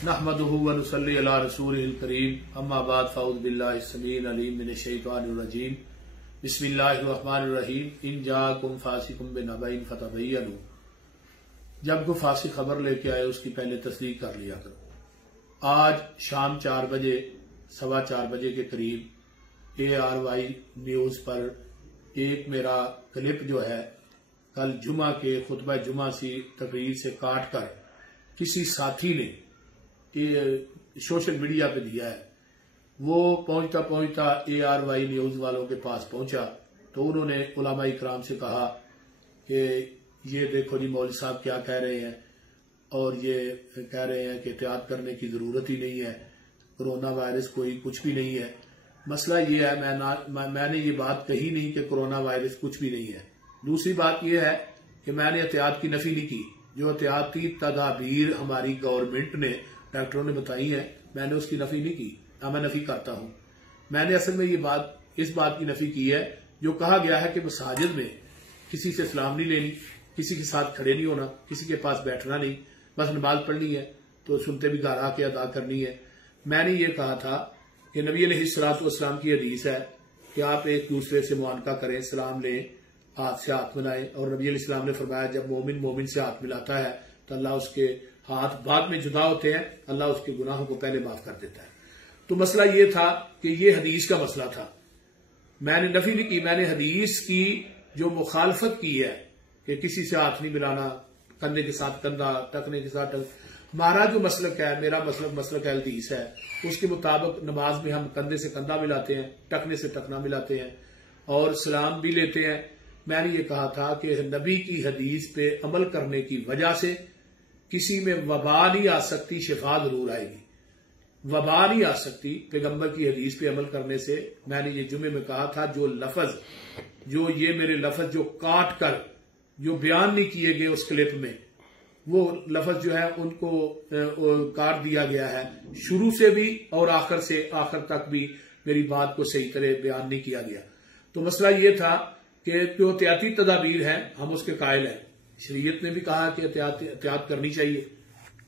نحمده ونصلي على رسوله الكريم اما بعد فاعوذ بالله السميع العليم من الشيطان الرجيم بسم الله الرحمن الرحيم ان جاءكم فاسق بنبأ فتبينوا. جب کوئی فاسق خبر لے کے آئے اس کی پہلے تصدیق کر لیا کرو. آج شام 4 بجے 4:15 بجے کے قریب ARY نیوز پر ایک میرا کلپ جو ہے کل جمعہ کے خطبہ جمعہ سی تقریر سے کاٹ کر کسی ساتھی نے سوشل میڈیا پہ دیا ہے. وہ پہنچتا ARY نیوز والوں کے پاس پہنچا تو انہوں نے علماء اکرام سے کہا کہ یہ دیکھو جی مولوی صاحب کیا کہہ رہے ہیں اور یہ کہہ رہے ہیں کہ احتیاط کرنے کی ضرورت ہی نہیں ہے, کرونا وائرس کوئی کچھ بھی نہیں ہے. مسئلہ یہ ہے میں نے یہ بات کہی نہیں کہ کرونا وائرس کچھ بھی نہیں ہے. دوسری بات یہ ہے کہ میں نے احتیاط کی نفی نہیں کی. جو احتیاطی تدابیر ہماری گورنمنٹ نے ڈاکٹروں نے بتائی ہیں میں نے اس کی نفی نہیں کی, میں نفی کرتا ہوں. میں نے اصل میں اس بات کی نفی کی ہے جو کہا گیا ہے کہ مساجد میں کسی سے سلام نہیں لینی, کسی کے ساتھ کھڑے نہیں ہونا, کسی کے پاس بیٹھنا نہیں, بس نماز پڑھنی ہے تو سنتے بھی گھر آ کے ادا کرنی ہے. میں نے یہ کہا تھا کہ نبی علیہ الصلوۃ والسلام کی حدیث ہے کہ آپ ایک دوسرے سے معانقہ کریں, سلام لیں, ہاتھ سے ہاتھ ملائیں, اور نبی علیہ السلام نے فرمایا جب مومن سے ہاتھ ملاتا ہے تو اللہ اس کے ہاتھ بعد میں جدا ہوتے ہیں, اللہ اس کے گناہوں کو پہلے معاف کر دیتا ہے. تو مسئلہ یہ تھا کہ یہ حدیث کا مسئلہ تھا, میں نے نفی نہیں کی. میں نے حدیث کی جو مخالفت کی ہے کہ کسی سے ہاتھ نہیں ملانا, کندھے کے ساتھ کندھا, ٹکنے کے ساتھ ہمارا جو مسلک ہے, میرا مسلک حدیث ہے, اس کے مطابق نماز میں ہم کندھے سے کندھا ملاتے ہیں, ٹکنے سے ٹکنا ملاتے ہیں اور سلام بھی لیتے ہیں. میں نے یہ کہا تھا کہ نبی کی حدیث پہ عمل کرنے کی وجہ سے کسی میں وبا نہیں آ سکتی, شفا ضرور آئے گی. وبا نہیں آ سکتی پیغمبر کی حدیث پہ عمل کرنے سے. میں نے یہ جمعے میں کہا تھا جو یہ میرے لفظ جو کاٹ کر جو بیان نہیں کیے گئے اس کلپ میں, وہ لفظ جو ہے ان کو کاٹ دیا گیا ہے. شروع سے بھی اور آخر تک بھی میری بات کو صحیح طرح بیان نہیں کیا گیا. تو مسئلہ یہ تھا کہ جو احتیاطی تدابیر ہیں ہم اس کے قائل ہیں. شریعت نے بھی کہا کہ احتیاط کرنی چاہیے,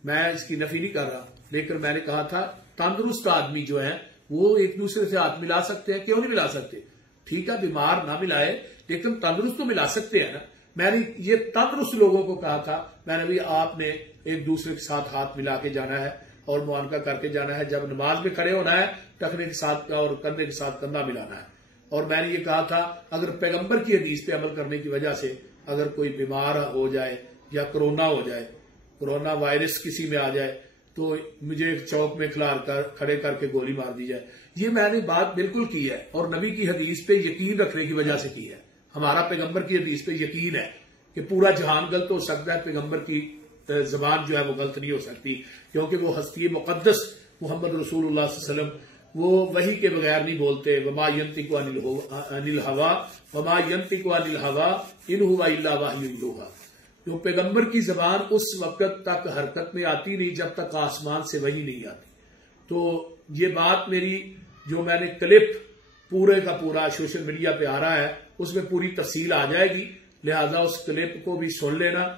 میں اس کی نفی نہیں کر رہا, لیکن میں نے کہا تھا تندرست آدمی جو ہیں وہ ایک دوسرے سے ہاتھ ملا سکتے ہیں, کیوں نہیں ملا سکتے؟ ٹھیک ہے بیمار نہ ملائے لیکن تندرست تو ملا سکتے ہیں نا. میں نے یہ تندرست لوگوں کو کہا تھا, میں نے بھی آپ نے ایک دوسرے کے ساتھ ہاتھ ملا کے جانا ہے اور معانقہ کر کے جانا ہے. جب نماز میں کھڑے ہونا ہے ٹکنے کے ساتھ اور کندھے کے ساتھ کندھا ملانا ہے. اور میں نے یہ کہا تھا اگر پیغمبر کی حدیث پہ عمل کرنے کی وجہ سے اگر کوئی بیمار ہو جائے یا کرونا ہو جائے, کرونا وائرس کسی میں آ جائے تو مجھے چوک میں کھڑے کر کے گولی مار دی جائے. یہ میں نے بات بالکل کی ہے اور نبی کی حدیث پہ یقین رکھنے کی وجہ سے کی ہے. ہمارا پیغمبر کی حدیث پہ یقین ہے کہ پورا جہان غلط ہو سکتا ہے, پیغمبر کی زبان جو ہے وہ غلط نہیں ہو سکتی, کیونکہ وہ ہستی مقدس محمد رسول اللہ صلی اللہ علیہ وسلم وہ وحی کے بغیر نہیں بولتے. وما ينطق عن الهوى وما ينطق عن الهوى ان هو الا وحی یوحی. جو پیغمبر کی زبان اس وقت تک حرکت میں آتی نہیں جب تک آسمان سے وحی نہیں آتی. تو یہ بات میری جو میں نے کلپ پورے کا پورا سوشل میڈیا پہ آ رہا ہے اس میں پوری تفصیل آ جائے گی, لہذا اس کلپ کو بھی سن لینا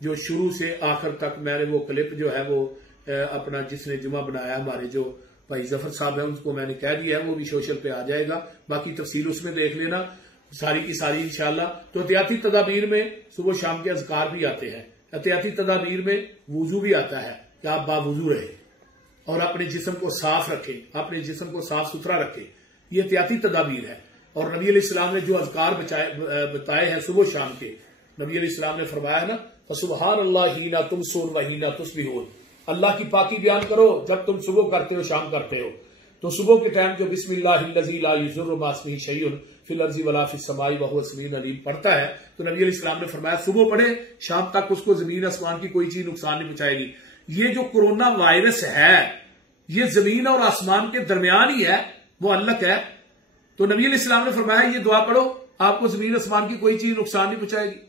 جو شروع سے آخر تک. میں نے وہ کلپ جو ہے وہ اپنا جس نے جمعہ بنایا ہمارے جو بھائی ظفر صاحب ہیں ان کو میں نے کہہ دیا ہے وہ بھی سوشل پہ آ جائے گا, باقی تفصیل اس میں دیکھ لینا ساری کی ساری انشاءاللہ. تو احتیاطی تدابیر میں صبح شام کے اذکار بھی آتے ہیں, احتیاطی تدابیر میں وضو بھی آتا ہے کہ آپ باوضو رہیں اور اپنے جسم کو صاف رکھیں, اپنے جسم کو صاف ستھرا رکھیں. یہ احتیاطی تدابیر ہے. اور نبی علیہ السلام نے جو اذکار بتائے ہیں صبح شام کے, نبی علیہ السلام نے فرمایا ہے نا فسبحان اللہ حین تمسون و حین تصبحون, اللہ کی پاکی بیان کرو جب تم صبح کرتے ہو شام کرتے ہو. تو صبح کے ٹائم جو بسم اللہ الذی لا یضر مع اسمہ شیء فی الارض ولا فی السماء وهو السمیع العلیم پڑھتا ہے تو نبی علیہ السلام نے فرمایا صبح پڑھے شام تک اس کو زمین آسمان کی کوئی چیز نقصان نہیں پہنچائے گی. یہ جو کرونا وائرس ہے یہ زمین اور آسمان کے درمیان ہی ہے, وہ علق ہے. تو نبی علیہ السلام نے فرمایا یہ دعا پڑھو آپ کو زمین آسمان کی کوئی چیز نقصان نہیں پہنچائے گی.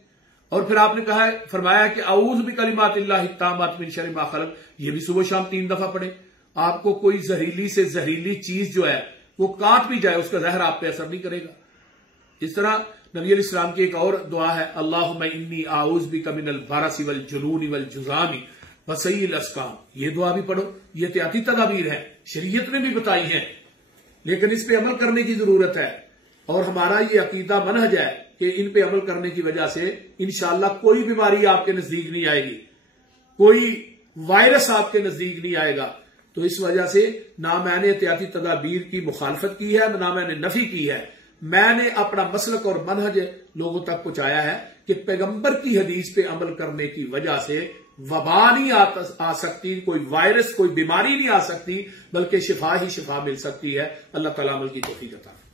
اور پھر آپ نے فرمایا کہ اعوذ بکلمات اللہ التامات من شر ما خلق, یہ بھی صبح شام 3 دفعہ پڑھیں. آپ کو کوئی زہریلی سے زہریلی چیز جو ہے وہ کاٹ بھی جائے اس کا زہر آپ پہ اثر نہیں کرے گا. اس طرح نبی علیہ السلام کی ایک اور دعا ہے اللہم انی اعوذ بک من البرص والجنون والجذام وصحیح الاسقام، یہ دعا بھی پڑھو، یہ احتیاطی تدابیر ہے، شریعت نے بھی بتائی ہیں، لیکن اس پہ عمل کرنے کی ضرورت ہے، اور ہمارا یہ عقیدہ منہج ہے کہ ان پہ عمل کرنے کی وجہ سے انشاءاللہ کوئی بیماری آپ کے نزدیک نہیں آئے گی، کوئی وائرس آپ کے نزدیک نہیں آئے گا۔ تو اس وجہ سے نہ میں نے احتیاطی تدابیر کی مخالفت کی ہے، نہ میں نے نفی کی ہے، میں نے اپنا مسلک اور منہج لوگوں تک پہنچایا ہے کہ پیغمبر کی حدیث پہ عمل کرنے کی وجہ سے وبا نہیں آ سکتی، کوئی وائرس، کوئی بیماری نہیں آ سکتی، بلکہ شفا ہی شفا مل سکتی ہے۔ اللہ تعالیٰ عمل کی توفیق عطا فرمائے۔